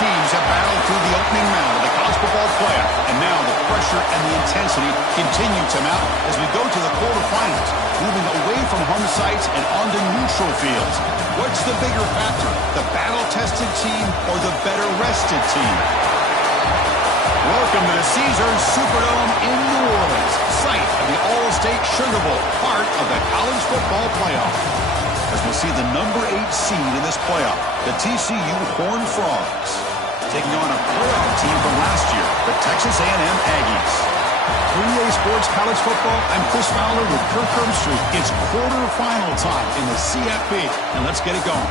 teams have battled through the opening round of the college football playoff, and now the pressure and the intensity continue to mount as we go to the quarterfinals, moving away from home sites and onto neutral fields. What's the bigger factor, the battle-tested team or the better-rested team? Welcome to the Caesars Superdome in New Orleans, site of the All-State Sugar Bowl, part of the college football playoff. As we'll see the number 8 seed in this playoff, the TCU Horned Frogs, taking on a playoff team from last year, the Texas A&M Aggies. 3A Sports College Football, I'm Chris Fowler with Kirk Herbstreit. It's quarterfinal time in the CFP, and let's get it going.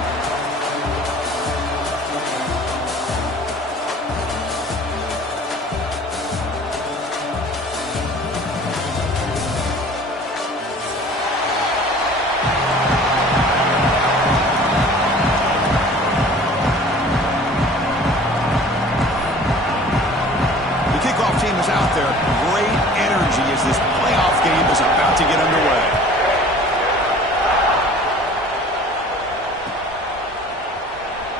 Out there, great energy as this playoff game is about to get underway.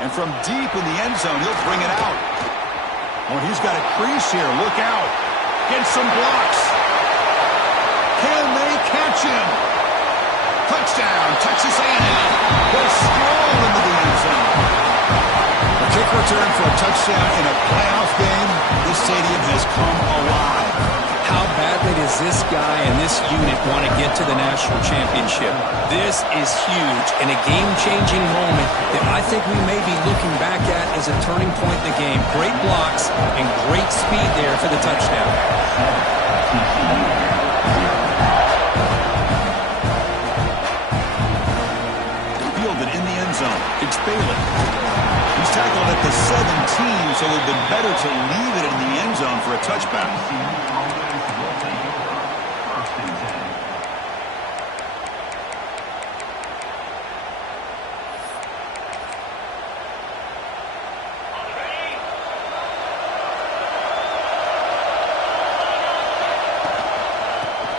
And from deep in the end zone, he'll bring it out. Oh, he's got a crease here. Look out. Gets some blocks. Can they catch him? Touchdown, Texas A&M. Will stroll into the end zone. A kick return for a touchdown in a playoff game. This stadium has come alive. How badly does this guy and this unit want to get to the national championship? This is huge and a game-changing moment that I think we may be looking back at as a turning point in the game. Great blocks and great speed there for the touchdown. Fielded in the end zone. It's Bailey. He's tackled at the 17, so it would have been better to leave it in the end zone for a touchback.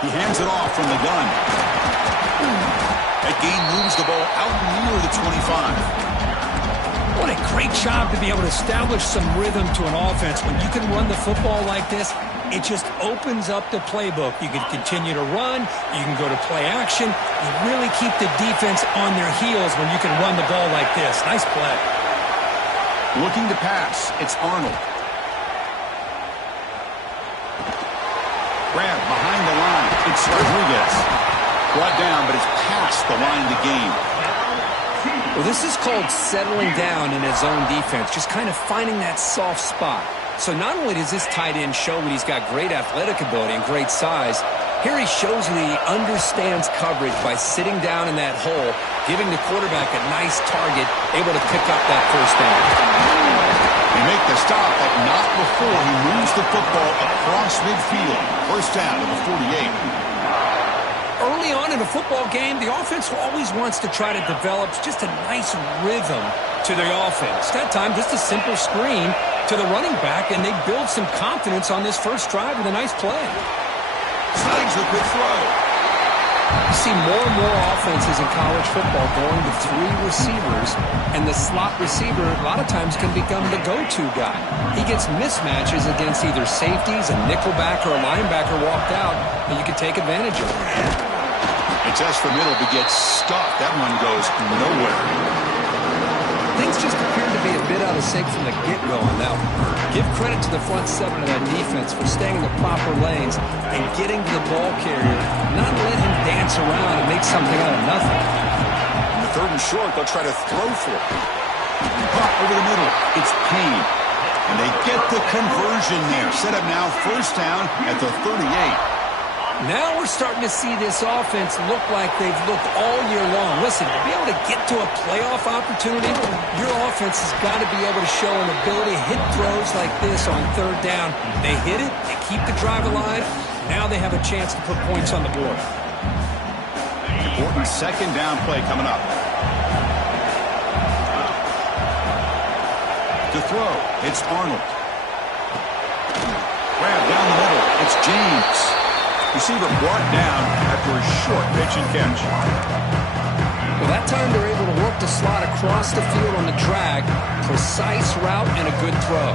He hands it off from the gun. That gain moves the ball out near the 25. What a great job to be able to establish some rhythm to an offense. When you can run the football like this, it just opens up the playbook. You can continue to run. You can go to play action. You really keep the defense on their heels when you can run the ball like this. Nice play. Looking to pass. It's Arnold. Grab behind the line. It's Rodriguez. Brought down, but it's past the line to gain. Well, this is called settling down in his own defense, just kind of finding that soft spot. So not only does this tight end show that he's got great athletic ability and great size, here he shows that he understands coverage by sitting down in that hole, giving the quarterback a nice target, able to pick up that first down. They make the stop, but not before he moves the football across midfield. First down to the 48. Early on in a football game, the offense always wants to try to develop just a nice rhythm to the offense. That time, just a simple screen to the running back, and they build some confidence on this first drive with a nice play. Slides the quick throw. You see more and more offenses in college football going to 3 receivers, and the slot receiver a lot of times can become the go-to guy. He gets mismatches against either safeties, a nickelback, or a linebacker walked out, and you can take advantage of it. It's S for middle, but gets stuck. That one goes nowhere. Things just appear to be a bit out of sync from the get-go on that one. Give credit to the front 7 of that defense for staying in the proper lanes and getting to the ball carrier, not letting him dance around and make something out of nothing. In the 3rd and short, they'll try to throw for it. Pop over the middle. It's Payne. And they get the conversion there. Set up now, first down at the 38. Now we're starting to see this offense look like they've looked all year long. Listen, to be able to get to a playoff opportunity, your offense has got to be able to show an ability to hit throws like this on 3rd down. They hit it, they keep the drive alive. Now they have a chance to put points on the board. Important 2nd down play coming up. To throw, it's Arnold. Grab down the middle, it's James. Receiver brought down after a short pitch and catch. Well, that time they're able to work the slot across the field on the drag. Precise route and a good throw.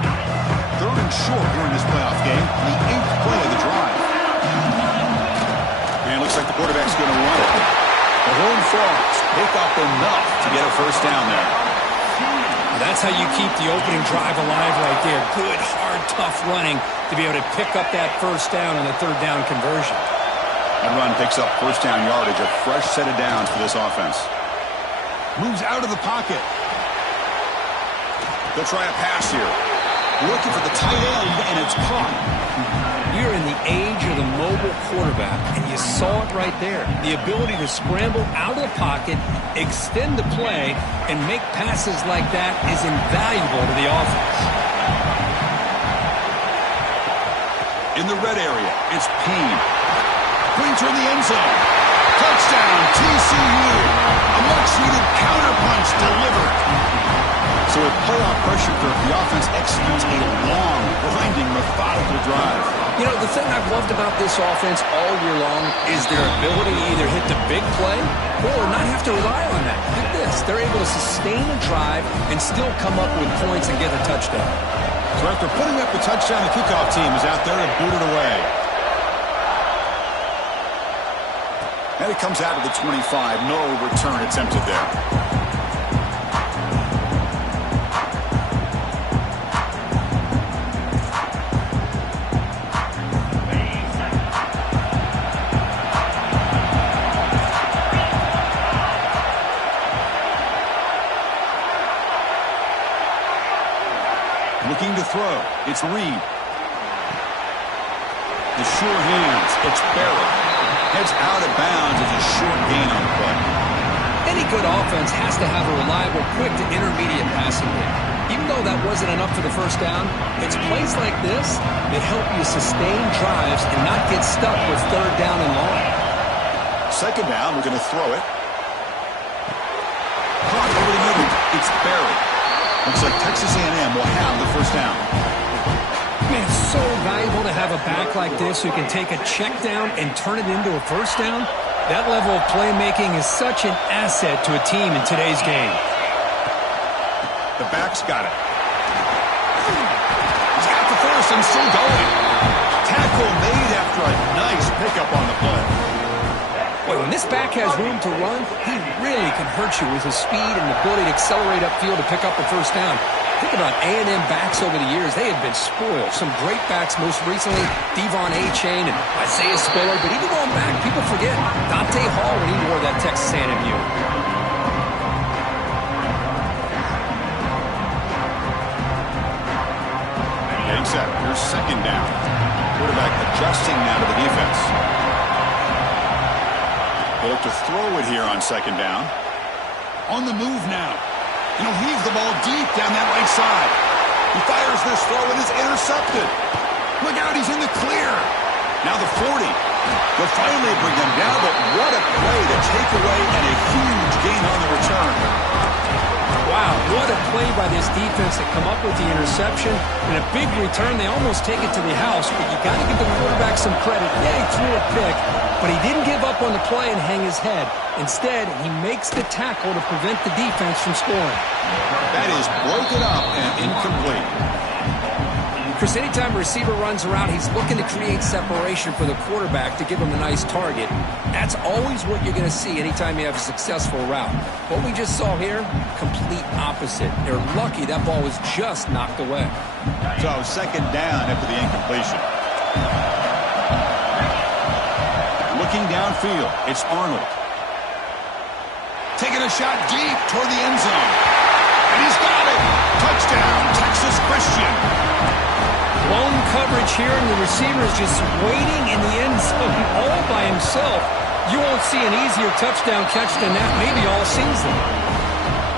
3rd and short here in this playoff game. The 8th play of the drive. And it looks like the quarterback's going to run it. The Horned Frogs pick up enough to get a first down there. That's how you keep the opening drive alive right there. Good, hard, tough running to be able to pick up that first down on the 3rd down conversion. That run picks up first down yardage, a fresh set of downs for this offense. Moves out of the pocket. They'll try a pass here. Looking for the tight end, and it's caught. We're in the age of the mobile quarterback, and you saw it right there. The ability to scramble out of the pocket, extend the play, and make passes like that is invaluable to the offense. In the red area, it's Payne. Pointer in the end zone. Touchdown, TCU. A much-needed counterpunch delivered. So with playoff pressure, the offense executes a long, grinding, methodical drive. You know, the thing I've loved about this offense all year long is their ability to either hit the big play or not have to rely on that. Look at this. They're able to sustain a drive and still come up with points and get a touchdown. So after putting up the touchdown, the kickoff team is out there and booted away. And it comes out of the 25. No return attempted there. Looking to throw. It's Reed. The sure hands. It's Barrett. Heads out of bounds as a short gain on the play. Any good offense has to have a reliable, quick to intermediate passing game. Even though that wasn't enough for the first down, it's plays like this that help you sustain drives and not get stuck with 3rd down and long. 2nd down, we're going to throw it. Caught over the middle. It's Barrett. Looks like Texas A&M will have the first down. Man, it's so valuable to have a back like this who can take a check down and turn it into a first down. That level of playmaking is such an asset to a team in today's game. The back's got it. He's got the first and still going. Tackle made after a nice pickup on the play. Boy, when this back has room to run, he really can hurt you with his speed and ability to accelerate upfield to pick up a first down. Think about A&M backs over the years. They have been spoiled. Some great backs, most recently Devon A-Chain and Isaiah Spiller. But even going back, people forget Dante Hall when he wore that Texas A&M uniform. Getting set. Here's 2nd down. Quarterback adjusting now to the defense. They look to throw it here on 2nd down. On the move now. He'll heave the ball deep down that right side. He fires this throw and is intercepted. Look out, he's in the clear. Now the 40. They'll finally bring him down, but what a play to take away and a huge gain on the return. Wow, what a play by this defense to come up with the interception. And a big return, they almost take it to the house, but you got to give the quarterback some credit. Yeah, he threw a pick, but he didn't give up on the play and hang his head. Instead, he makes the tackle to prevent the defense from scoring. That is broken up and incomplete. Chris, anytime a receiver runs around, he's looking to create separation for the quarterback to give him a nice target. That's always what you're going to see anytime you have a successful route. What we just saw here, complete opposite. They're lucky that ball was just knocked away. So 2nd down after the incompletion. Looking downfield, it's Arnold. Taking a shot deep toward the end zone. And he's got it. Touchdown, Texas Christian. Blown coverage here, and the receiver is just waiting in the end zone all by himself. You won't see an easier touchdown catch than that maybe all season.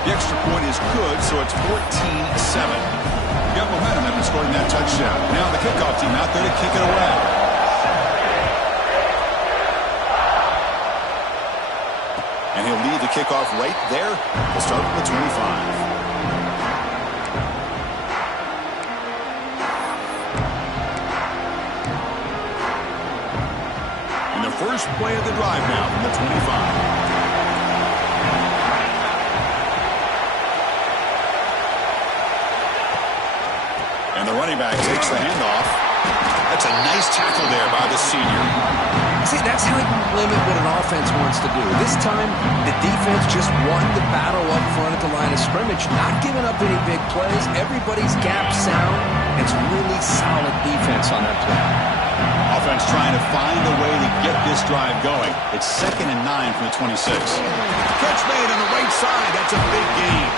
The extra point is good, so it's 14-7. You got momentum after scoring that touchdown. Now the kickoff team out there to kick it away. And he'll lead the kickoff right there. We'll start with the 25. First play of the drive now from the 25. the running back takes the handoff. That's a nice tackle there by the senior. See, that's how you limit what an offense wants to do. This time, the defense just won the battle up front at the line of scrimmage, not giving up any big plays. Everybody's gap sound. It's really solid defense on that play. Offense trying to find a way to get this drive going. It's 2nd and 9 from the 26. Catch made on the right side. That's a big gain.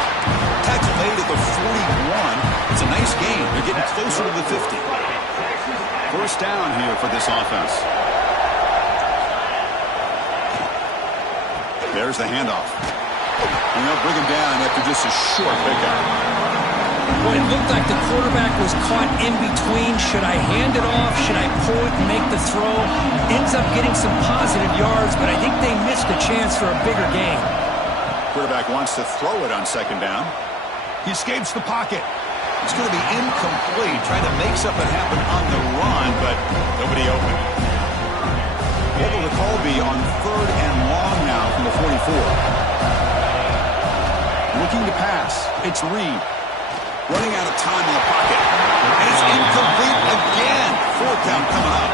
Tackle made at the 41. It's a nice gain. They're getting closer to the 50. First down here for this offense. There's the handoff. And they'll bring him down after just a short pickup. Well, it looked like the quarterback was caught in between. Should I hand it off? Should I pull it and make the throw? Ends up getting some positive yards, but I think they missed a chance for a bigger gain. Quarterback wants to throw it on 2nd down. He escapes the pocket. It's going to be incomplete, trying to make something happen on the run, but nobody open. What will the call be on 3rd and long now from the 44? Looking to pass. It's Reed. Running out of time in the pocket. And it's incomplete again. 4th down coming up.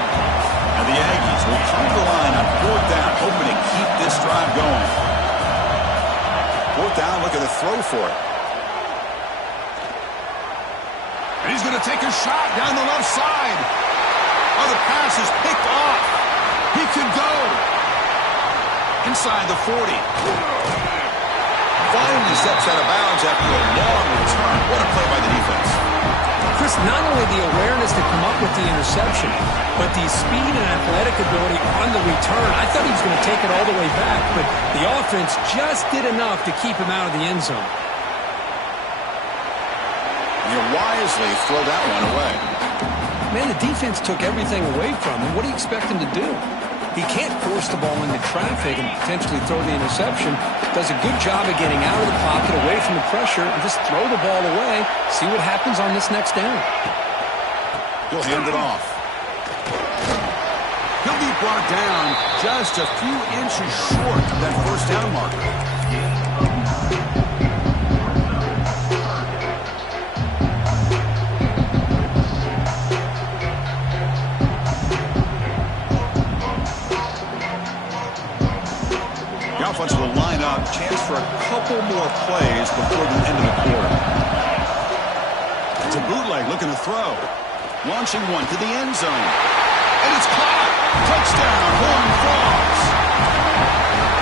And the Aggies will come to the line on 4th down, hoping to keep this drive going. 4th down, look at the throw for it. And he's going to take a shot down the left side. Oh, the pass is picked off. He could go. Inside the 40. Finally steps out of bounds after a long return. What a play by the defense. Chris, not only the awareness to come up with the interception, but the speed and athletic ability on the return. I thought he was going to take it all the way back, but the offense just did enough to keep him out of the end zone. And you wisely throw that one away. Man, the defense took everything away from him. What do you expect him to do? He can't force the ball into traffic and potentially throw the interception. Does a good job of getting out of the pocket, away from the pressure, and just throw the ball away. See what happens on this next down. He'll hand it off. He'll be brought down just a few inches short of that 1st down marker. Offense will line up, chance for a couple more plays before the end of the quarter. It's a bootleg looking to throw. Launching one to the end zone. And it's caught. Touchdown, Horned Frogs.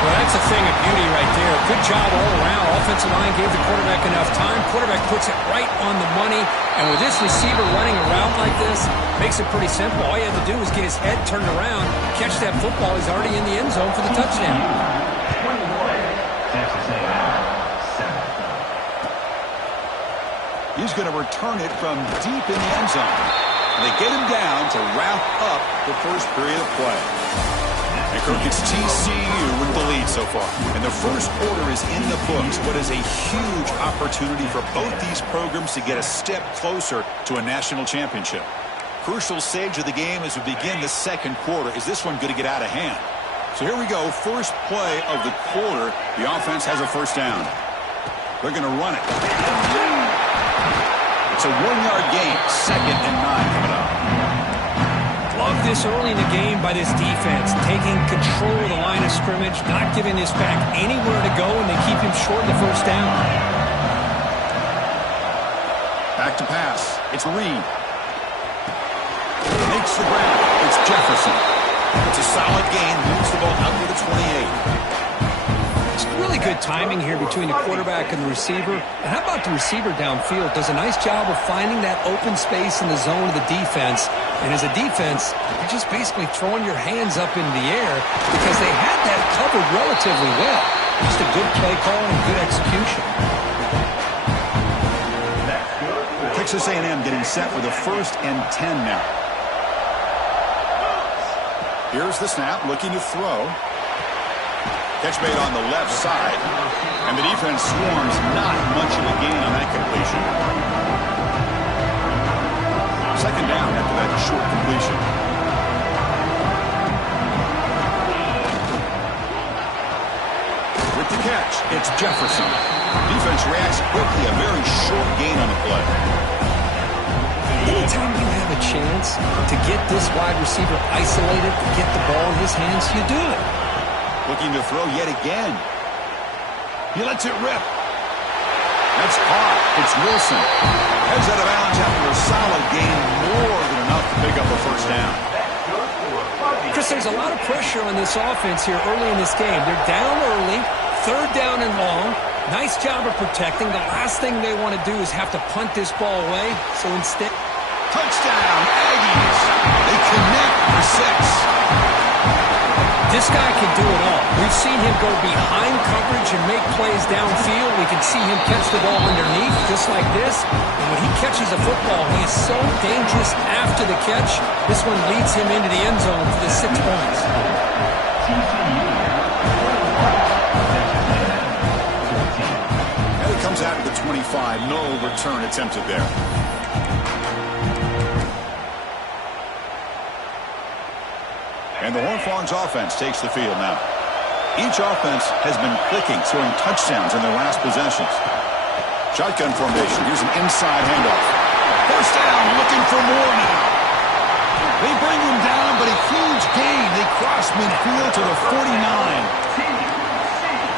Well, that's a thing of beauty right there. Good job all around. Offensive line gave the quarterback enough time. Quarterback puts it right on the money. And with this receiver running around like this, makes it pretty simple. All you have to do is get his head turned around, catch that football. He's already in the end zone for the touchdown. He's going to return it from deep in the end zone. They get him down to wrap up the first period of play. And Kirk, it's TCU with the lead so far. And the first quarter is in the books. What is a huge opportunity for both these programs to get a step closer to a national championship. Crucial stage of the game as we begin the 2nd quarter. Is this one going to get out of hand? So here we go. First play of the quarter. The offense has a 1st down. They're going to run it. It's a 1-yard gain. 2nd and 9 coming up. Love this early in the game by this defense, taking control of the line of scrimmage, not giving this back anywhere to go, and they keep him short of the 1st down. Back to pass. It's Reed. Makes the grab. It's Jefferson. It's a solid gain. Moves the ball out to the 28. It's really good timing here between the quarterback and the receiver. And how about the receiver downfield? Does a nice job of finding that open space in the zone of the defense. And as a defense, you're just basically throwing your hands up in the air because they had that covered relatively well. Just a good play call and good execution. Texas A&M getting set with a 1st and 10 now. Here's the snap, looking to throw. Catch made on the left side. And the defense swarms, not much of a gain on that completion. 2nd down after that short completion. With the catch, it's Jefferson. Defense reacts quickly, a very short gain on the play. anytime you have a chance to get this wide receiver isolated, to get the ball in his hands, you do it. Looking to throw yet again. He lets it rip. That's caught. It's Wilson. Heads out of bounds after a solid gain, more than enough to pick up a first down. Chris, there's a lot of pressure on this offense here early in this game. They're down early, third down and long. Nice job of protecting. The last thing they want to do is have to punt this ball away. So instead... Touchdown, Aggies. They connect for 6. This guy can do it all. We've seen him go behind coverage and make plays downfield. We can see him catch the ball underneath just like this. And when he catches a football, he is so dangerous after the catch. This one leads him into the end zone for the 6 points. And it comes out of the 25. No return attempted there. And the Horned Frogs offense takes the field now. Each offense has been clicking, scoring touchdowns in their last possessions. Shotgun formation. Here's an inside handoff. First down, looking for more now. They bring him down, but a huge gain. They cross midfield to the 49.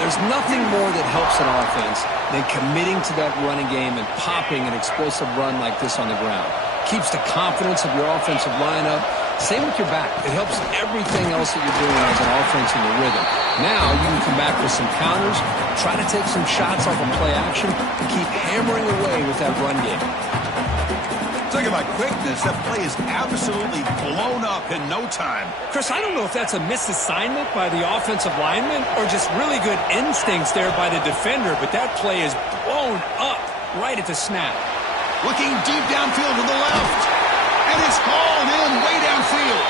There's nothing more that helps an offense than committing to that running game and popping an explosive run like this on the ground. Keeps the confidence of your offensive lineup. Same with your back. It helps everything else that you're doing as an offense in your rhythm. Now you can come back with some counters, try to take some shots off of play action, and keep hammering away with that run game. Talking about quickness, that play is absolutely blown up in no time. Chris, I don't know if that's a misassignment by the offensive lineman or just really good instincts there by the defender, but that play is blown up right at the snap. Looking deep downfield to the left. And it's hauled in way downfield.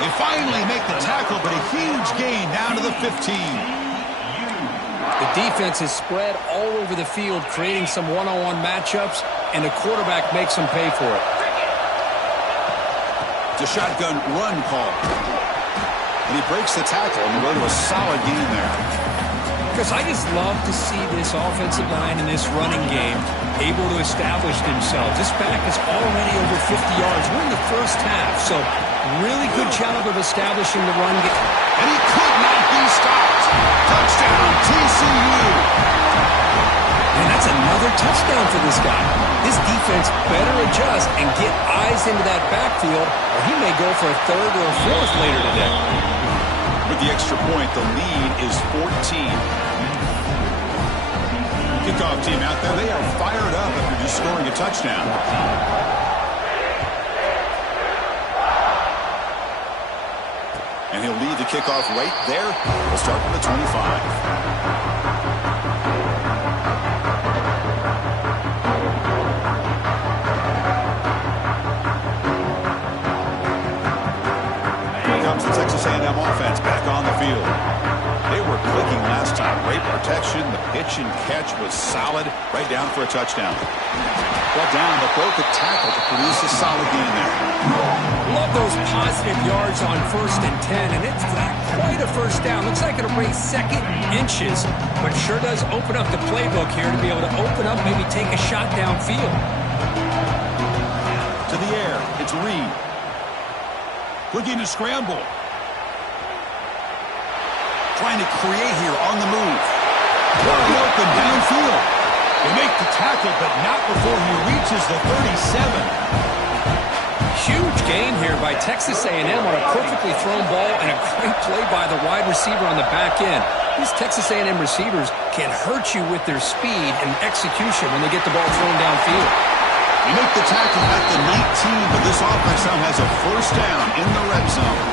They finally make the tackle, but a huge gain down to the 15. The defense is spread all over the field, creating some one-on-one matchups, and the quarterback makes them pay for it. It's a shotgun run call. And he breaks the tackle on the way to a solid gain there. Because I just love to see this offensive line in this running game able to establish themselves. This back is already over 50 yards. We're in the first half, so really good job of establishing the run game. And he could not be stopped. Touchdown, TCU. And that's another touchdown for this guy. This defense better adjust and get eyes into that backfield, or he may go for a third or a fourth later today. With the extra point, the lead is 14. Kickoff team out there, they are fired up after just scoring a touchdown. And he'll lead the kickoff right there. We'll start from the 25. Here comes the Texas A&M offense back on the field. They were clicking last time. Great protection. The pitch and catch was solid. Right down for a touchdown. Brought down, but broke the tackle to produce a solid gain there. Love those positive yards on 1st and 10, and it's not quite a first down. Looks like it'll bring second inches, but sure does open up the playbook here to be able to open up, maybe take a shot downfield. To the air. It's Reed. Looking to scramble. Trying to create here on the move. Wide open downfield. They make the tackle, but not before he reaches the 37. Huge gain here by Texas A&M on a perfectly thrown ball and a great play by the wide receiver on the back end. These Texas A&M receivers can hurt you with their speed and execution when they get the ball thrown downfield. They make the tackle at the 19, but this offense now has a first down in the red zone.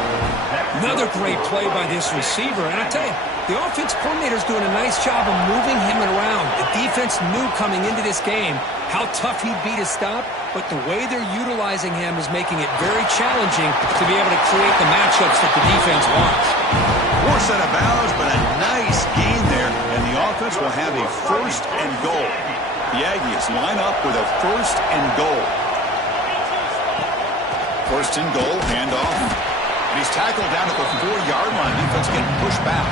Another great play by this receiver. And I tell you, the offense coordinator's doing a nice job of moving him around. The defense knew coming into this game how tough he'd be to stop, but the way they're utilizing him is making it very challenging to be able to create the matchups that the defense wants. More set of bounds, but a nice gain there, and the offense will have a first and goal. The Aggies line up with a first and goal. First and goal, handoff. And he's tackled down at the 4-yard line. Defense getting pushed back.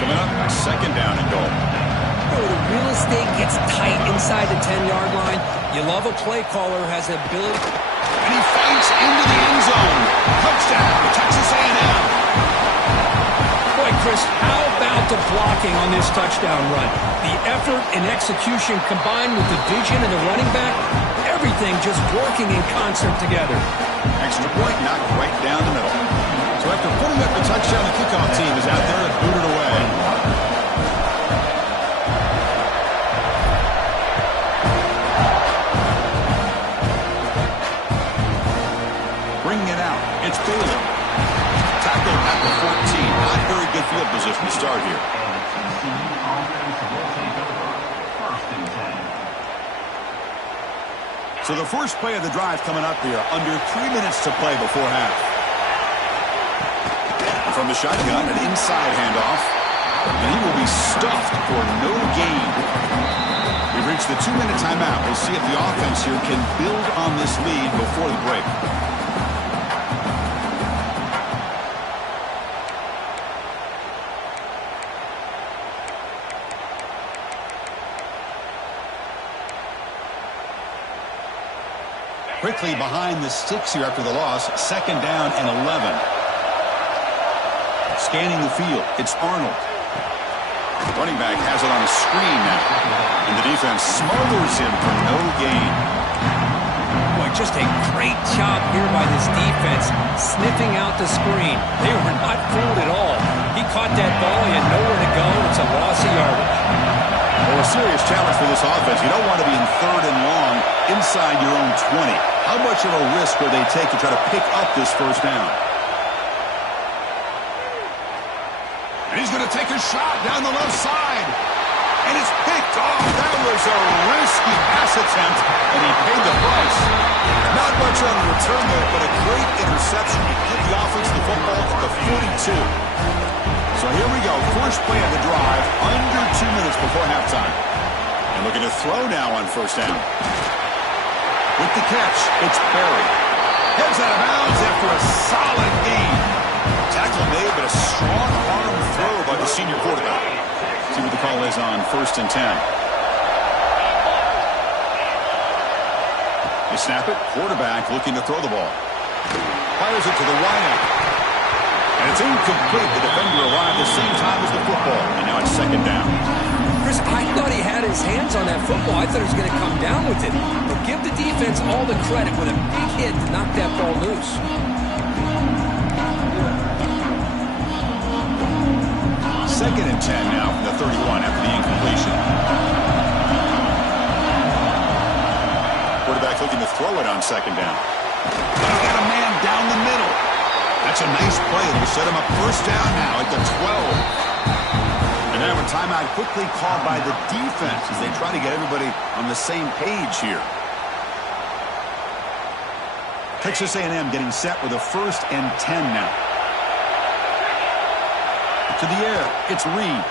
Coming up, second down and goal. where the real estate gets tight inside the 10-yard line, you love a play caller who has the ability. And he fights into the end zone. Touchdown, Texas A&M. Boy, Chris, how about the blocking on this touchdown run? The effort and execution combined with the vision of the running back, everything just working in concert together. Extra point knocked right down the middle. So after putting up the touchdown, the kickoff team is out there to boot it away. Bringing it out, it's Bailey. Tackled at the 14. Not very good field position to start here. So the first play of the drive coming up here, under 3 minutes to play before half. From the shotgun, an inside handoff. And he will be stuffed for no gain. We've reached the 2-minute timeout. We'll see if the offense here can build on this lead before the break. Quickly behind the sticks here after the loss. 2nd down and 11. Scanning the field, it's Arnold. Running back has it on a screen now. And the defense smothers him for no gain. Boy, just a great job here by this defense, sniffing out the screen. They were not fooled at all. He caught that ball, he had nowhere to go. It's a loss of yardage. Well, a serious challenge for this offense. You don't want to be in 3rd and long inside your own 20. How much of a risk will they take to try to pick up this first down? And he's going to take a shot down the left side. And it's picked off. That was a risky pass attempt, and he paid the price. Not much on the return there, but a great interception. He give the offense the football at the 42. So here we go. First play of the drive, under 2 minutes before halftime. And looking to throw now on first down. With the catch, it's Berry. Heads out of bounds after a solid gain. Tackle made, but a strong arm throw by the senior quarterback. See what the call is on 1st and 10. They snap it. Quarterback looking to throw the ball. Fires it to the wideout. And it's incomplete. The defender arrived the same time as the football. And now it's 2nd down. Chris, I thought he had his hands on that football. I thought he was going to come down with it. But give the defense all the credit with a big hit to knock that ball loose. 2nd and 10 now from the 31 after the incompletion. Quarterback looking to throw it on 2nd down. And he got a man down the middle. That's a nice play. It'll set him up first down now at the 12. And now a timeout quickly called by the defense as they try to get everybody on the same page here. Texas A&M getting set with a 1st and 10 now. To the air, it's Reed.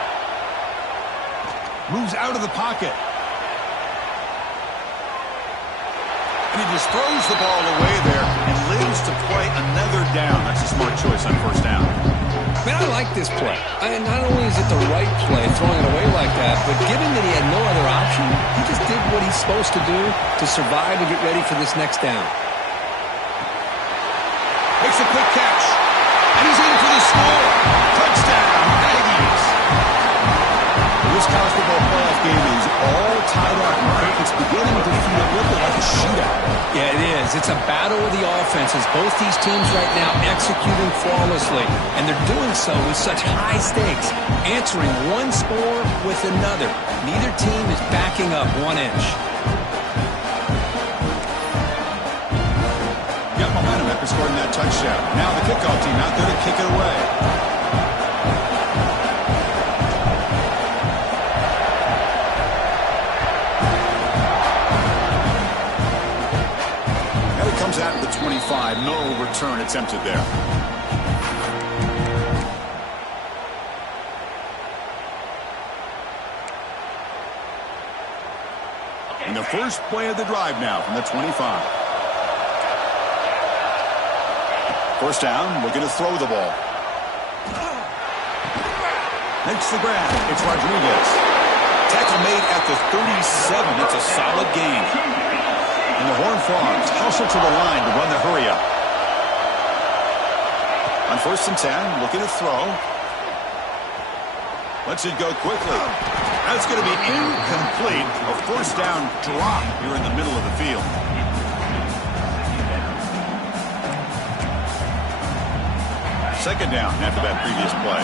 Moves out of the pocket. And he just throws the ball away there and lives to play another down. That's a smart choice on first down. Man, I like this play. Not only is it the right play, throwing it away like that, but given that he had no other option, he just did what he's supposed to do to survive and get ready for this next down. Makes a quick catch. And he's in for the score. Touchdown, Aggies. This college football playoff game is all tied up. It's beginning to feel a little like a shootout. Yeah, it is. It's a battle of the offenses. Both these teams right now executing flawlessly. And they're doing so with such high stakes. Answering one score with another. Neither team is backing up 1 inch. Got momentum after scoring that touchdown. Now the kickoff team out there to kick it away. Comes out at the 25. No return attempted there. And the first play of the drive now from the 25. First down, looking to throw the ball. Makes the grab. It's Rodriguez. Tackle made at the 37. That's a solid gain. And the Horned Frogs hustle to the line to run the hurry-up. On 1st and 10, looking to throw. Lets it go quickly. That's going to be incomplete. A first down drop here in the middle of the field. Second down after that previous play.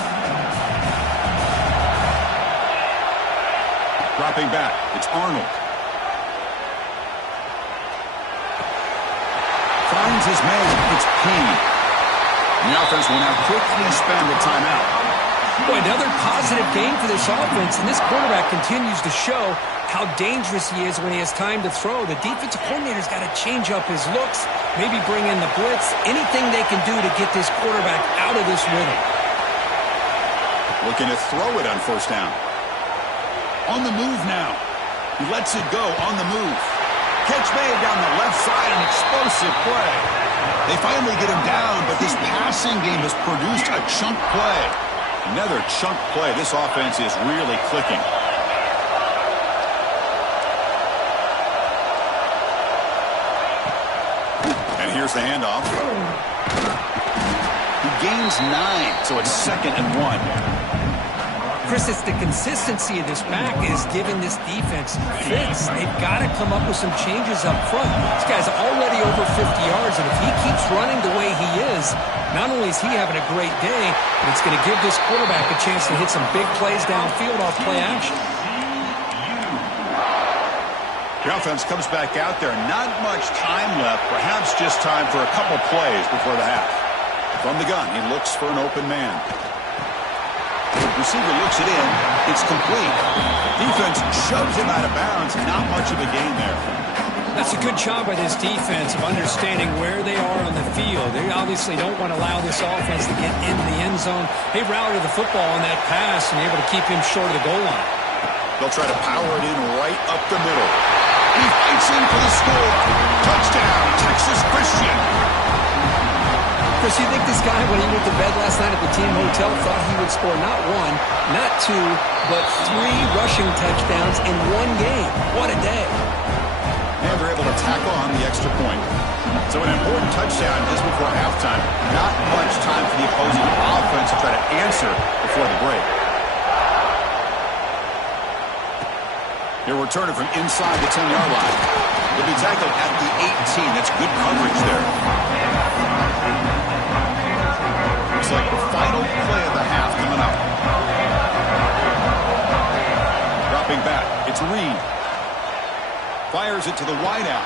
Dropping back, it's Arnold. Finds his man, it's Payne. And the offense will now quickly spend the timeout. Boy, another positive game for this offense, and this quarterback continues to show how dangerous he is when he has time to throw. The defensive coordinator's got to change up his looks, maybe bring in the blitz, anything they can do to get this quarterback out of this rhythm. Looking to throw it on 1st down. On the move now. He lets it go on the move. Catch made down the left side, an explosive play. They finally get him down, but this passing game has produced a chunk play. Another chunk play. This offense is really clicking. And here's the handoff. He gains 9, so it's 2nd and 1. Chris, it's the consistency of this back is giving this defense fits. They've got to come up with some changes up front. This guy's already over 50 yards, and if he keeps running the way he is, not only is he having a great day, but it's going to give this quarterback a chance to hit some big plays downfield off play action. The offense comes back out there. Not much time left, perhaps just time for a couple plays before the half. From the gun, he looks for an open man. Receiver looks it in. It's complete. Defense shoves him out of bounds. Not much of a gain there. That's a good job by this defense of understanding where they are on the field. They obviously don't want to allow this offense to get into the end zone. They routed the football on that pass and able to keep him short of the goal line. They'll try to power it in right up the middle. He fights in for the score. Touchdown, Texas Christian. Chris, you think this guy, when he went to bed last night at the team hotel, thought he would score not 1, not 2, but 3 rushing touchdowns in one game? What a day. And they're able to tackle on the extra point. So an important touchdown just before halftime. Not much time for the opposing offense to try to answer before the break. They're returning from inside the 10-yard line. They'll be tackled at the 18. That's good coverage there. Looks like the final play of the half coming up. Dropping back, it's Reed. Fires it to the wideout.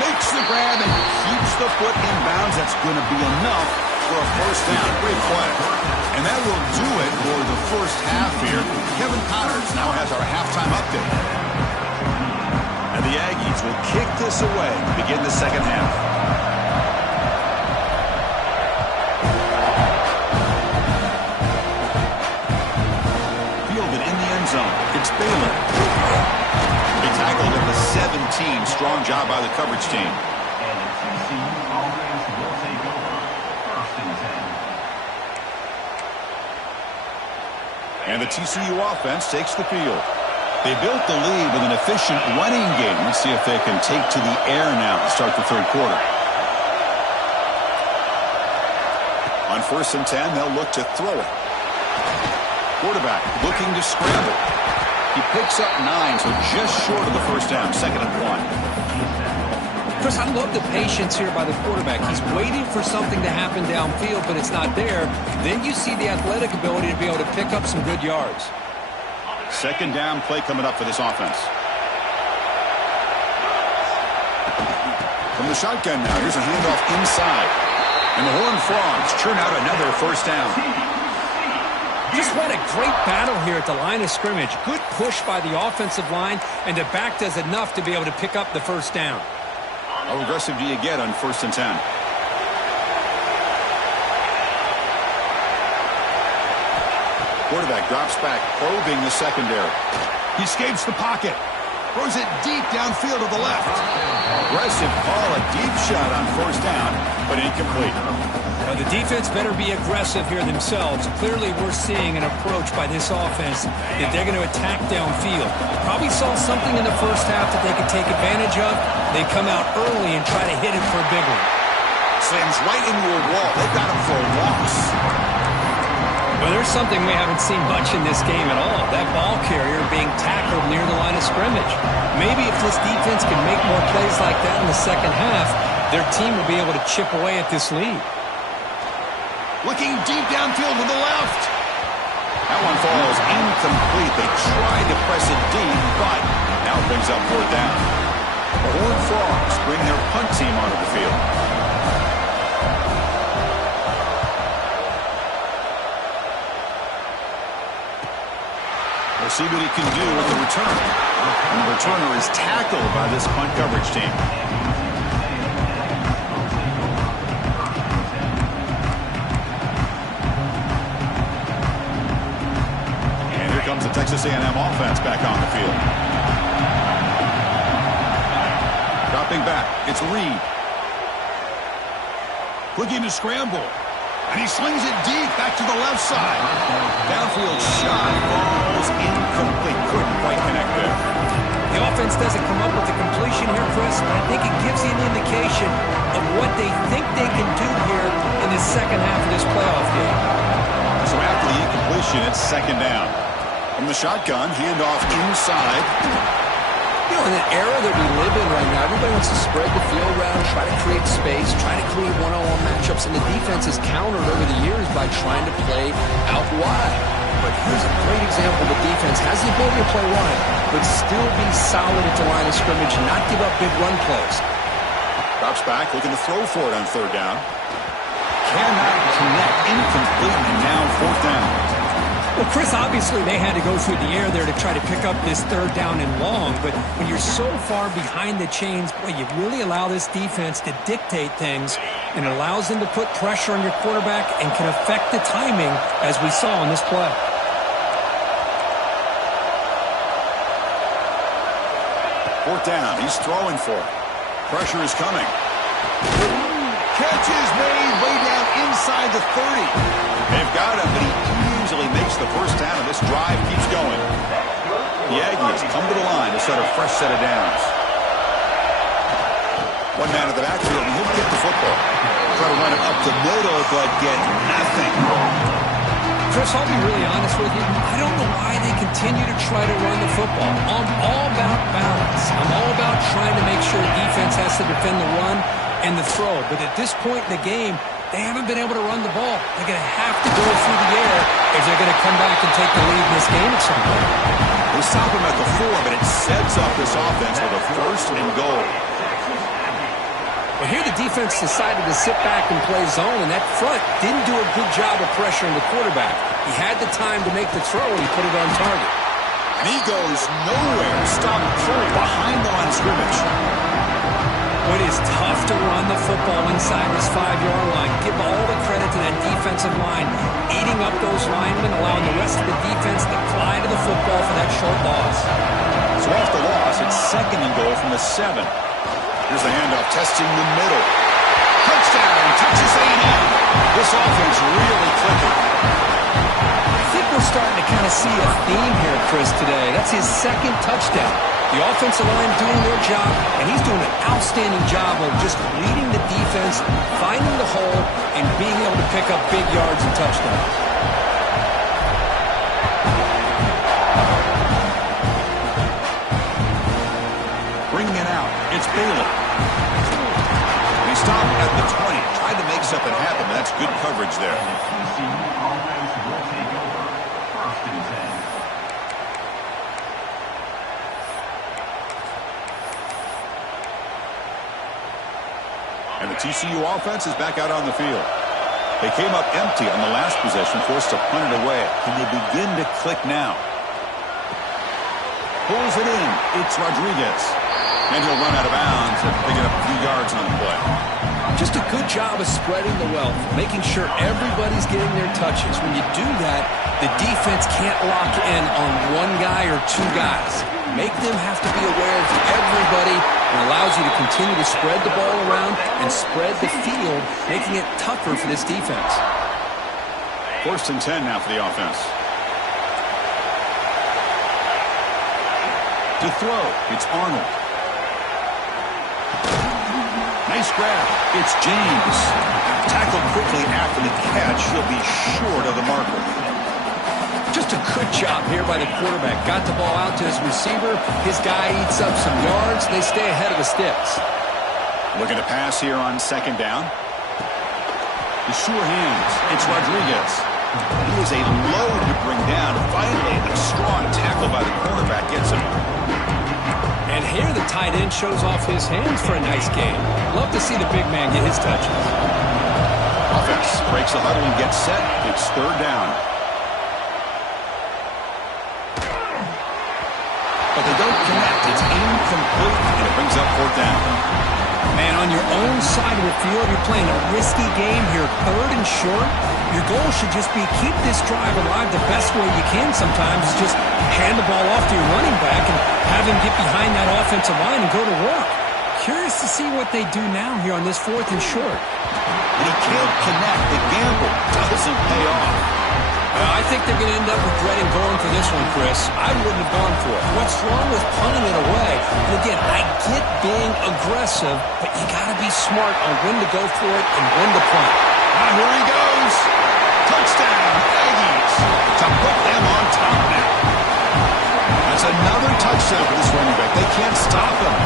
Makes the grab and keeps the foot in bounds. That's going to be enough for a first down. Great play. And that will do it for the first half here. Kevin Connors now has our halftime update. And the Aggies will kick this away to begin the second half. Fielded in the end zone. It's Baylor. He tackled at the 17. Strong job by the coverage team. And the TCU offense takes the field. They built the lead with an efficient running game. Let's see if they can take to the air now to start the third quarter. On 1st and 10, they'll look to throw it. Quarterback looking to scramble. He picks up 9, so just short of the first down, 2nd and 1. Chris, I love the patience here by the quarterback. He's waiting for something to happen downfield, but it's not there. Then you see the athletic ability to be able to pick up some good yards. 2nd down play coming up for this offense. From the shotgun now, here's a handoff inside. And the Horned Frogs churn out another first down. Just what a great battle here at the line of scrimmage. Good push by the offensive line, and the back does enough to be able to pick up the first down. How aggressive do you get on 1st and 10? Quarterback drops back, probing the secondary. He escapes the pocket. Throws it deep downfield to the left. Aggressive call, a deep shot on 1st down, but incomplete. Well, the defense better be aggressive here themselves. Clearly, we're seeing an approach by this offense that they're going to attack downfield. Probably saw something in the first half that they could take advantage of. They come out early and try to hit it for a big one. Slams right into a wall. They've got him for a loss. Well, there's something we haven't seen much in this game at all. That ball carrier being tackled near the line of scrimmage. Maybe if this defense can make more plays like that in the second half, their team will be able to chip away at this lead. Looking deep downfield to the left. That one falls incomplete. They tried to press it deep, but now it brings up fourth down. The Horned Frogs bring their punt team onto the field. We'll see what he can do with the return. And the returner is tackled by this punt coverage team. Comes the Texas A&M offense back on the field. Dropping back, it's Reed. Looking to scramble. And he slings it deep back to the left side. Downfield shot falls incomplete. Couldn't quite connect there. The offense doesn't come up with the completion here, Chris, but I think it gives you an indication of what they think they can do here in the second half of this playoff game. So after the incompletion, it's second down. From the shotgun, handoff inside. You know, in the era that we live in right now, everybody wants to spread the field around, try to create space, try to create one-on-one matchups, and the defense has countered over the years by trying to play out wide. But here's a great example. The defense has the ability to play wide, but still be solid at the line of scrimmage and not give up big run plays. Drops back, looking to throw for it on third down. Cannot connect, incomplete, and now fourth down. Well, Chris, obviously they had to go through the air there to try to pick up this third down and long, but when you're so far behind the chains, boy, you really allow this defense to dictate things, and it allows them to put pressure on your quarterback and can affect the timing, as we saw in this play. Fourth down, he's throwing for it. Pressure is coming. Catch is made way down inside the 30. They've got him, but he easily makes the first down, and this drive keeps going. The Aggies come to the line to set a fresh set of downs. One man at the backfield, and he'll get the football. Try to run it up the middle, but get nothing. Chris, I'll be really honest with you. I don't know why they continue to try to run the football. I'm all about balance. I'm all about trying to make sure the defense has to defend the run and the throw. But at this point in the game, they haven't been able to run the ball. They're going to have to go through the air if they're going to come back and take the lead in this game at some point. They stop him at the 4, but it sets up this offense with a first and goal. Well, here the defense decided to sit back and play zone, and that front didn't do a good job of pressuring the quarterback. He had the time to make the throw, and he put it on target. And he goes nowhere. Stop throwing behind the line of scrimmage. It is tough to run the football inside this 5-yard line. Give all the credit to that defensive line, eating up those linemen, allowing the rest of the defense to fly to the football for that short loss. So off the loss, it's second and goal from the 7. Here's the handoff, testing the middle. Touchdown, Texas A&M. This offense really clicking. I think we're starting to kind of see a theme here, Chris, today. That's his second touchdown. The offensive line doing their job, and he's doing an outstanding job of just leading the defense, finding the hole, and being able to pick up big yards and touchdowns. Bringing it out, it's Bailey. And he stopped at the 20, tried to make something happen, but that's good coverage there. And the TCU offense is back out on the field. They came up empty on the last possession, forced to punt it away. Can they begin to click now? Pulls it in. It's Rodriguez. And he'll run out of bounds and pick up a few yards on the play. Just a good job of spreading the wealth, making sure everybody's getting their touches. When you do that, the defense defense can't lock in on one guy or two guys. Make them have to be aware of everybody, and allows you to continue to spread the ball around and spread the field, making it tougher for this defense. 1st and 10 now for the offense. To throw, it's Arnold. Nice grab. It's James. Tackled quickly after the catch. He'll be short of the marker. Just a good job here by the quarterback. Got the ball out to his receiver. His guy eats up some yards. They stay ahead of the sticks. Looking to pass here on 2nd down. The sure hands. It's Rodriguez. He is a load to bring down. Finally, a strong tackle by the cornerback gets him. And here the tight end shows off his hands for a nice game. Love to see the big man get his touches. Offense breaks the huddle and gets set. It's 3rd down. But they don't connect. It's incomplete, and it brings up 4th down. Man, on your own side of the field, you're playing a risky game here. 3rd and short. Your goal should just be keep this drive alive the best way you can sometimes. Just hand the ball off to your running back and have him get behind that offensive line and go to work. Curious to see what they do now here on this 4th and short. And he can't connect. The gamble doesn't pay off. I think they're going to end up regretting going for this one, Chris. I wouldn't have gone for it. What's wrong with punting it away? And again, I get being aggressive, but you got to be smart on when to go for it and when to punt. Here he goes. Touchdown, Aggies. To put them on top now. That's another touchdown for this running back. They can't stop him.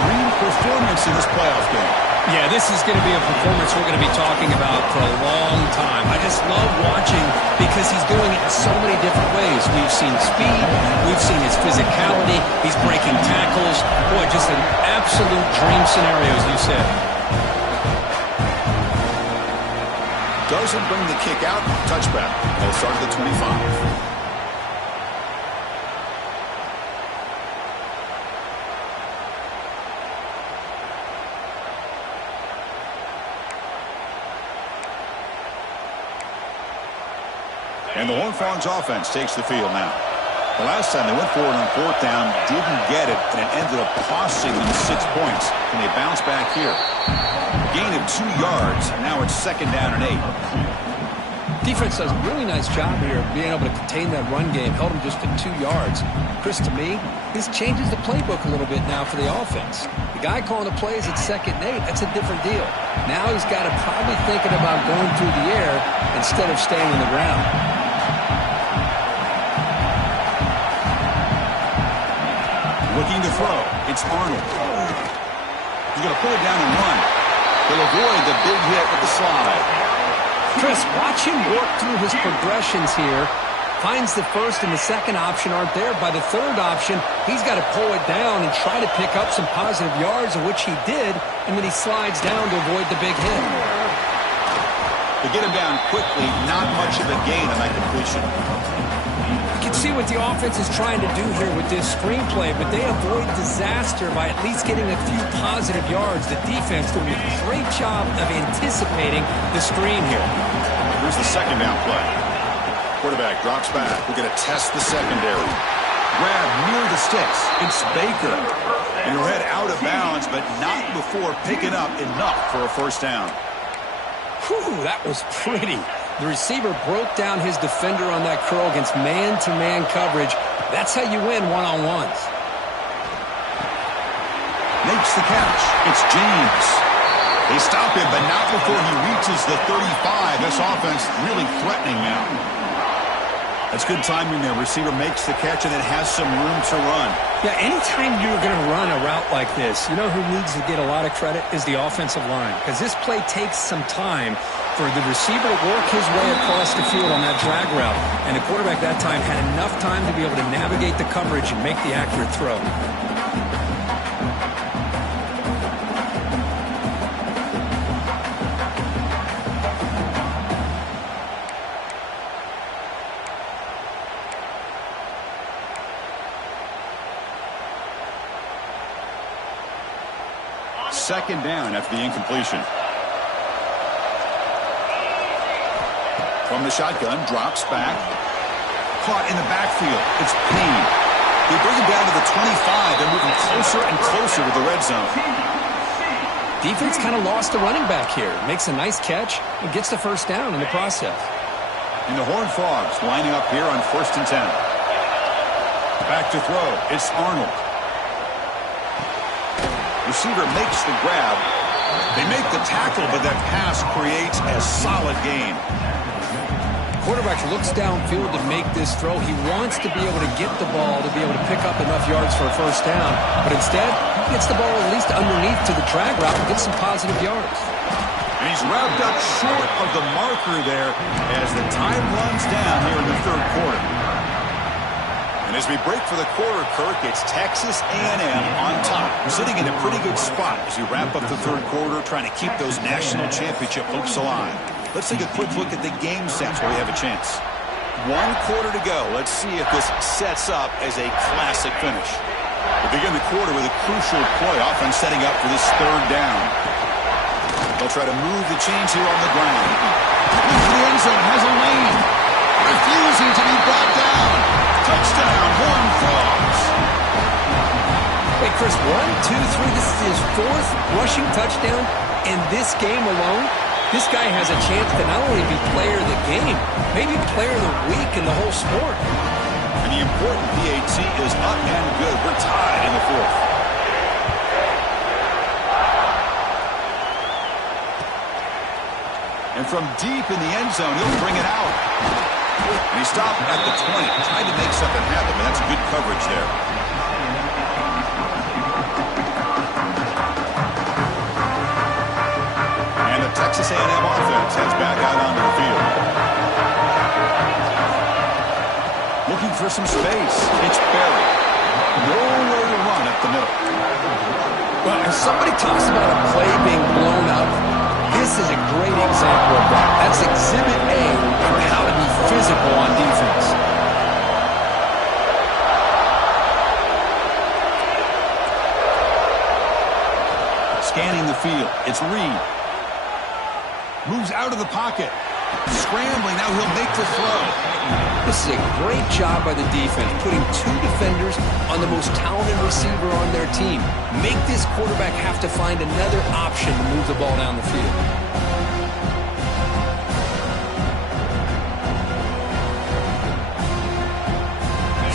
Dream performance in this playoff game. Yeah, this is going to be a performance we're going to be talking about for a long time. I just love watching because he's doing it in so many different ways. We've seen speed. We've seen his physicality. He's breaking tackles. Boy, just an absolute dream scenario, as you said. Doesn't bring the kick out. Touchback. They'll start at the 25. And the Horned Frogs offense takes the field now. The last time they went for it on 4th down, didn't get it, and it ended up costing them 6 points. And they bounce back here. Gain of 2 yards. Now it's 2nd down and 8. Defense does a really nice job here of being able to contain that run game. Held them just to 2 yards. Chris, to me, this changes the playbook a little bit now for the offense. The guy calling the plays at 2nd and 8, that's a different deal. Now he's got to probably thinking about going through the air instead of staying on the ground. Looking to throw. It's Arnold. He's going to pull it down and run. He'll avoid the big hit with the slide. Chris, watch him work through his progressions here. Finds the 1st and the 2nd option aren't there. By the 3rd option, he's got to pull it down and try to pick up some positive yards, of which he did, and then he slides down to avoid the big hit. To get him down quickly, not much of a gain on that completion. You can see what the offense is trying to do here with this screenplay, but they avoid disaster by at least getting a few positive yards. The defense doing a great job of anticipating the screen here. Here's the 2nd down play. Quarterback drops back. We're going to test the secondary. Grab near the sticks. It's Baker. And he'll head out of bounds, but not before picking up enough for a 1st down. Whew, that was pretty. The receiver broke down his defender on that curl against man-to-man coverage. That's how you win one-on-ones. Makes the catch. It's James. They stop him, but not before he reaches the 35. This offense really threatening now. That's good timing there. Receiver makes the catch and then has some room to run. Yeah, anytime you're going to run a route like this, you know who needs to get a lot of credit is the offensive line. Because this play takes some time for the receiver to work his way across the field on that drag route. And the quarterback that time had enough time to be able to navigate the coverage and make the accurate throw. Second down after the incompletion. From the shotgun, drops back. onslaught in the backfield. It's Payne. They bring him down to the 25. They're moving closer and closer to the red zone. Defense kind of lost the running back here. Makes a nice catch and gets the first down in the process. And the Horned Frogs lining up here on 1st and 10. Back to throw. It's Arnold. Receiver makes the grab. They make the tackle, but that pass creates a solid gain. Quarterback looks downfield to make this throw. He wants to be able to get the ball to be able to pick up enough yards for a first down. But instead, he gets the ball at least underneath to the drag route and gets some positive yards. And he's wrapped up short of the marker there as the time runs down here in the third quarter. And as we break for the quarter, Kirk, it's Texas A&M on top, sitting in a pretty good spot as we wrap up the third quarter, trying to keep those national championship hopes alive. Let's take a quick look at the game sets where we have a chance. 1 quarter to go. Let's see if this sets up as a classic finish. We begin the quarter with a crucial play, offense setting up for this third down. They'll try to move the chains here on the ground. Into the end zone, has a lane. Refusing to be brought down. Touchdown, Horned Frogs. Hey, Chris, 1, 2, 3. This is his 4th rushing touchdown in this game alone. This guy has a chance to not only be player of the game, maybe player of the week in the whole sport. And the important PAT is up and good. We're tied in the 4th. And from deep in the end zone, he'll bring it out. And he stopped at the 20, trying to make something happen, but that's good coverage there. And the Texas A&M offense heads back out onto the field. Looking for some space. It's Berry. Nowhere to run up the middle. Well, if somebody talks about a play being blown up, this is a great example of that. That's Exhibit A for how to be physical on defense. Scanning the field. It's Reed. Moves out of the pocket. Scrambling. Now he'll make the throw. This is a great job by the defense, putting 2 defenders on the most talented receiver on their team. Make this quarterback have to find another option to move the ball down the field.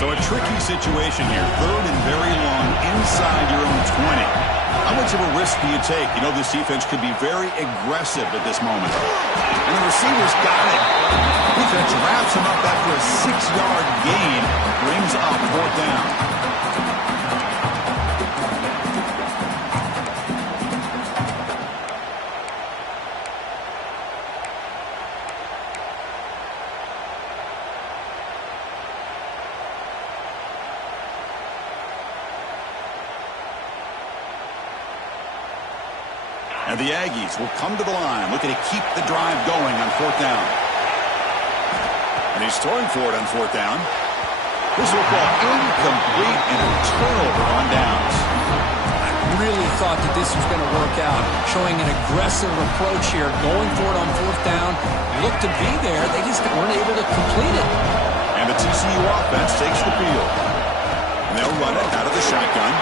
So a tricky situation here. 3rd and very long inside your own 20. How much of a risk do you take? You know this defense could be very aggressive at this moment. And the receiver's got it. Defense wraps him up after a 6-yard gain. Brings up 4th down. And the Aggies will come to the line, looking to keep the drive going on 4th down. And he's throwing for it on 4th down. This will fall incomplete and a turnover on downs. I really thought that this was going to work out, showing an aggressive approach here, going for it on 4th down. Looked to be there, they just weren't able to complete it. And the TCU offense takes the field. And they'll run it out of the shotgun.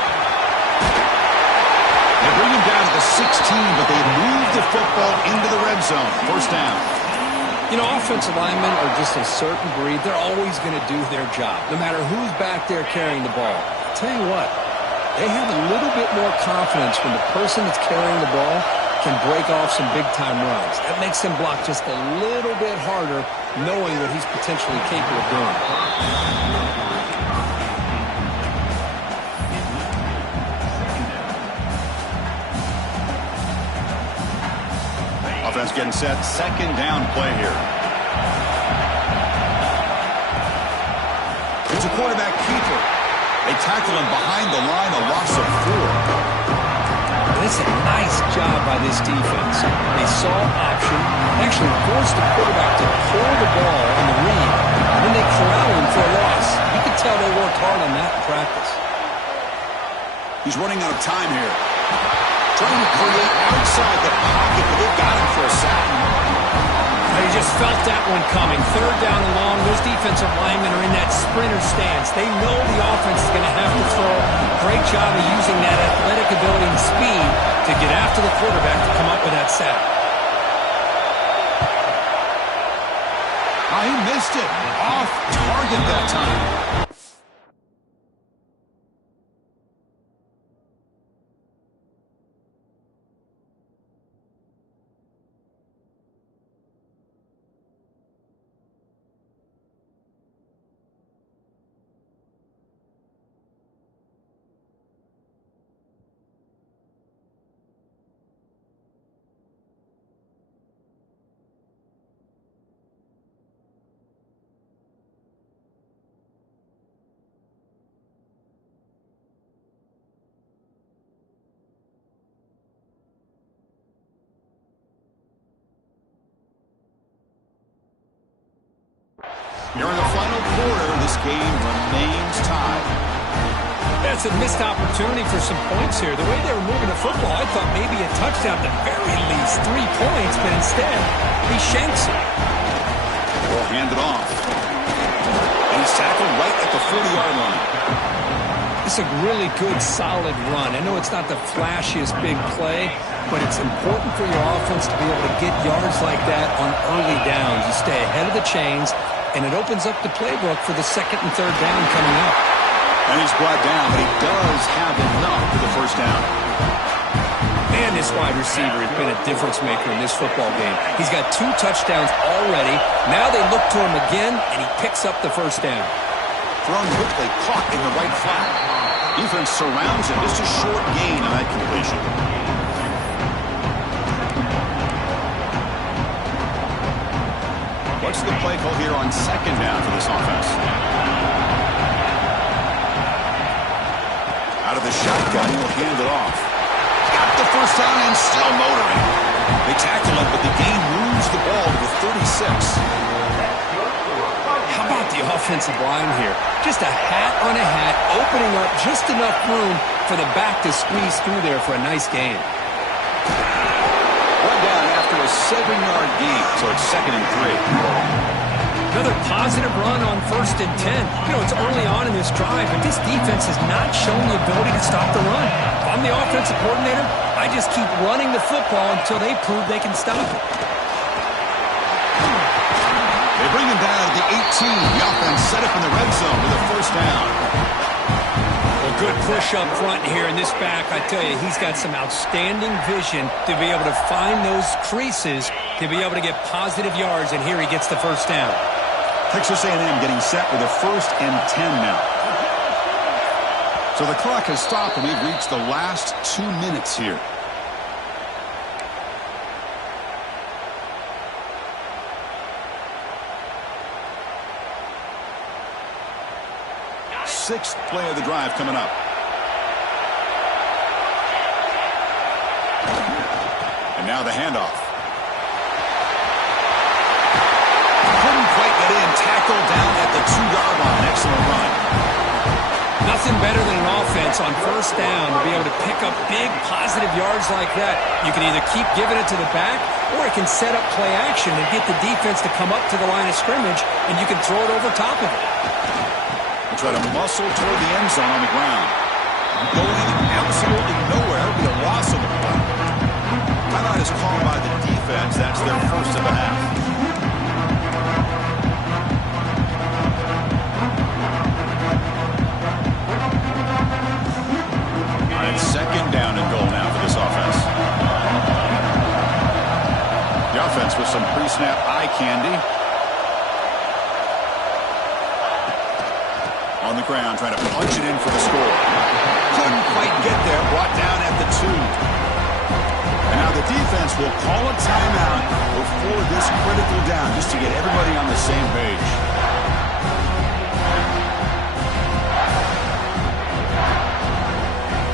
They bring him down to the 16, but they move the football into the red zone. 1st down. You know, offensive linemen are just a certain breed. They're always going to do their job, no matter who's back there carrying the ball. I'll tell you what, they have a little bit more confidence when the person that's carrying the ball can break off some big-time runs. That makes them block just a little bit harder, knowing what he's potentially capable of doing. Offense getting set. 2nd down play here. It's a quarterback keeper. They tackle him behind the line, a loss of 4. This is a nice job by this defense. They saw option, actually forced the quarterback to pull the ball on the read, and then they corral him for a loss. You can tell they worked hard on that in practice. He's running out of time here. Trying to create outside the pocket, but they've got him for a sack. They just felt that one coming. Third down and long. Those defensive linemen are in that sprinter stance. They know the offense is going to have to throw. Great job of using that athletic ability and speed to get after the quarterback to come up with that sack. Oh, he missed it. Off target that time. During the final quarter, this game remains tied. That's a missed opportunity for some points here. The way they were moving the football, I thought maybe a touchdown at the very least. 3 points, but instead, he shanks it. Will hand it off. And he's tackled right at the 40-yard line. It's a really good, solid run. I know it's not the flashiest big play, but it's important for your offense to be able to get yards like that on early downs. You stay ahead of the chains, and it opens up the playbook for the second and third down coming up. And he's brought down, but he does have enough for the first down. Man, this wide receiver has been a difference maker in this football game. He's got 2 touchdowns already. Now they look to him again, and he picks up the first down. Thrown quickly, caught in the right flat. Defense surrounds him. Just a short gain on that completion. What's the play call here on second down for this offense? Out of the shotgun, he'll hand it off. Got the first down and still motoring. They tackle him, but the gain moves the ball to the 36. How about the offensive line here? Just a hat on a hat, opening up just enough room for the back to squeeze through there for a nice gain. One down after a 7-yard gain, so it's 2nd and 3. Another positive run on 1st and 10. You know, it's early on in this drive, but this defense has not shown the ability to stop the run. If I'm the offensive coordinator, I just keep running the football until they prove they can stop it. They bring him down at the 18. The offense set up in the red zone with a first down. Well, good push up front here in this back. I tell you, he's got some outstanding vision to be able to find those creases, to be able to get positive yards, and here he gets the first down. Texas A&M getting set with a 1st and 10 now. So the clock has stopped, and we've reached the last 2 minutes here. Sixth play of the drive coming up. And now the handoff. Couldn't quite get in. Tackled down at the 2-yard line. Excellent run. Nothing better than an offense on first down to be able to pick up big positive yards like that. You can either keep giving it to the back, or it can set up play action and get the defense to come up to the line of scrimmage, and you can throw it over top of it. Try to muscle toward the end zone on the ground. Going absolutely nowhere. It'll be a loss of the play. Timeout is called by the defense. That's their first of the half. All right, 2nd down and goal now for this offense. The offense with some pre-snap eye candy. On the ground, trying to punch it in for the score. Couldn't quite get there, brought down at the 2. And now the defense will call a timeout before this critical down, just to get everybody on the same page.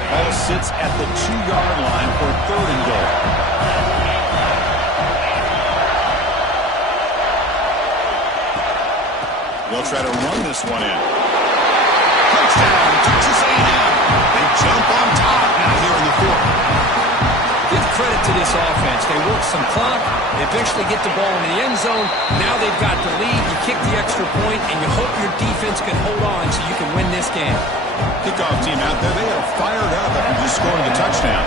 Ball sits at the 2-yard line for 3rd and goal. They'll try to run this one in. Touchdown, Texas A&M. They jump on top now here in the 4th. Give credit to this this offense. They work some clock. They eventually get the ball in the end zone. Now they've got the lead. You kick the extra point, and you hope your defense can hold on so you can win this game. Kickoff team out there, they are fired up after just scoring a touchdown.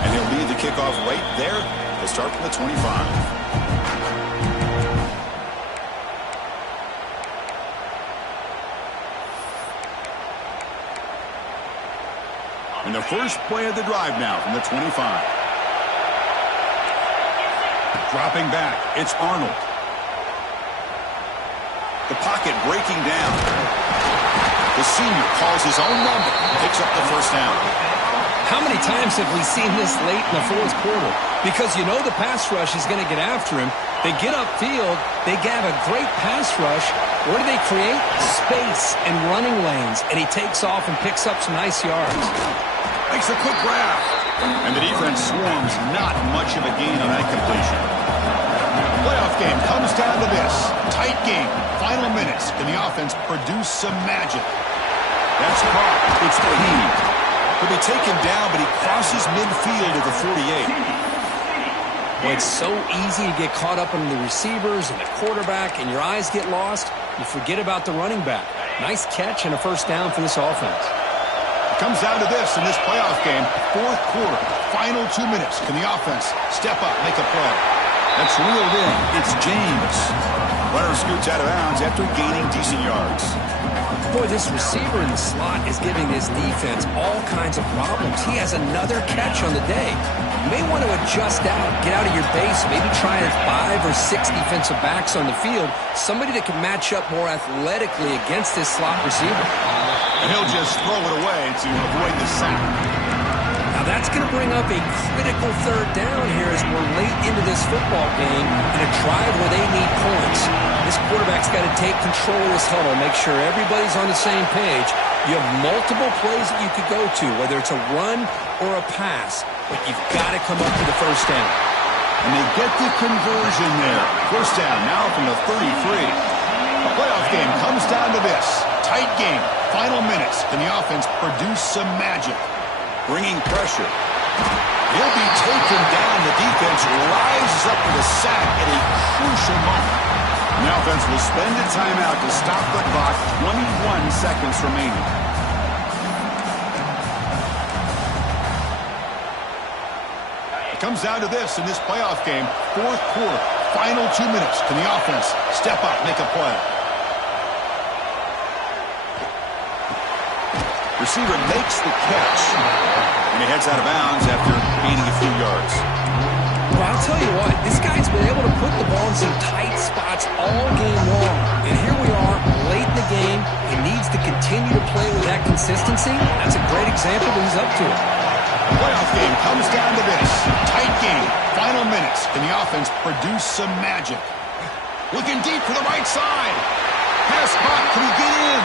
And he'll lead the kickoff right there. They'll start from the 25. And the first play of the drive now from the 25. Dropping back, it's Arnold. The pocket breaking down. The senior calls his own number, picks up the first down. How many times have we seen this late in the fourth quarter? Because you know the pass rush is going to get after him. They get upfield. They have a great pass rush. What do they create? Space and running lanes. And he takes off and picks up some nice yards. Makes a quick grab. And the defense swarms. Not much of a gain on that completion. The playoff game comes down to this. Tight game. Final minutes. Can the offense produce some magic? That's caught. It's Tahib. He'll be taken down, but he crosses midfield at the 48. Well, it's so easy to get caught up in the receivers and the quarterback, and your eyes get lost. You forget about the running back. Nice catch and a first down for this offense. It comes down to this in this playoff game. Fourth quarter, final 2 minutes. Can the offense step up, make a play? That's reeled in. It's James. Runner scoots out of bounds after gaining decent yards. Boy, this receiver in the slot is giving his defense all kinds of problems. He has another catch on the day. You may want to adjust out, get out of your base, maybe try 5 or 6 defensive backs on the field, somebody that can match up more athletically against this slot receiver. And he'll just throw it away to avoid the sack. Now that's going to bring up a critical third down here as we're late into this football game in a drive where they need points. This quarterback's got to take control of this huddle, make sure everybody's on the same page. You have multiple plays that you could go to, whether it's a run or a pass, but you've got to come up with the first down. And they get the conversion there. First down now from the 33. The playoff game comes down to this. Tight game. Final minutes. Can the offense produce some magic? Bringing pressure. He'll be taken down. The defense rises up with a sack at a crucial moment. The offense will spend a timeout to stop the clock. 21 seconds remaining. It comes down to this in this playoff game. Fourth quarter. Final 2 minutes. Can the offense step up, make a play? Receiver makes the catch. And he heads out of bounds after gaining a few yards. Well, I'll tell you what, this guy's been able to put the ball in some tight spots all game long. And here we are, late in the game. He needs to continue to play with that consistency. That's a great example that he's up to it. The playoff game comes down to this. Tight game. Final minutes. Can the offense produce some magic? Looking deep for the right side. Pass caught. Can he get in?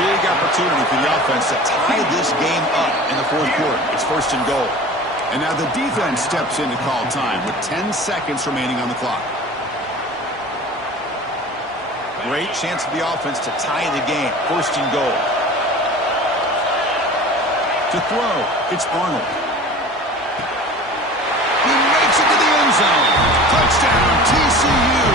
Big opportunity for the offense to tie this game up in the fourth quarter. It's first and goal. And now the defense steps in to call time with 10 seconds remaining on the clock. Great chance for the offense to tie the game. First and goal. To throw, it's Arnold. He makes it to the end zone. Touchdown, TCU.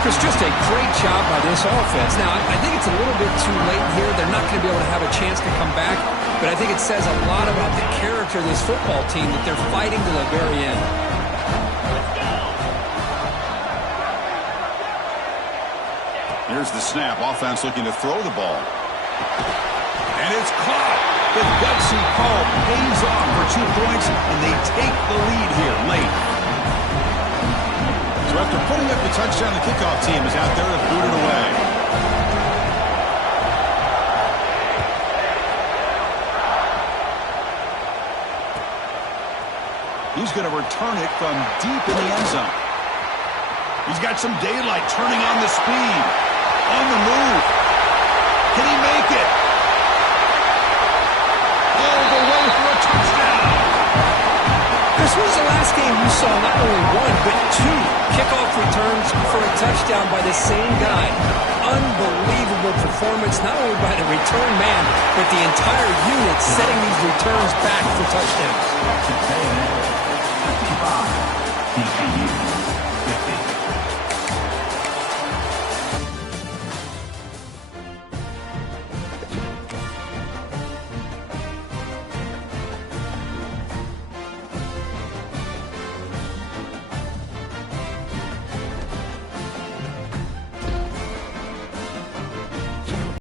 Chris, just a great job by this offense. Now, I think it's a little bit too late here. They're not going to be able to have a chance to come back, but I think it says a lot about the character of this football team that they're fighting to the very end. Here's the snap. Offense looking to throw the ball. And it's caught. The gutsy call pays off for 2 points, and they take the lead here late. So after putting up the touchdown, the kickoff team is out there to boot it away. He's going to return it from deep in the end zone. He's got some daylight, turning on the speed. On the move. Can he make it? All the way for a touchdown. This was the last game you saw not only one, but two kickoff returns for a touchdown by the same guy. Unbelievable performance, not only by the return man, but the entire unit setting these returns back for touchdowns.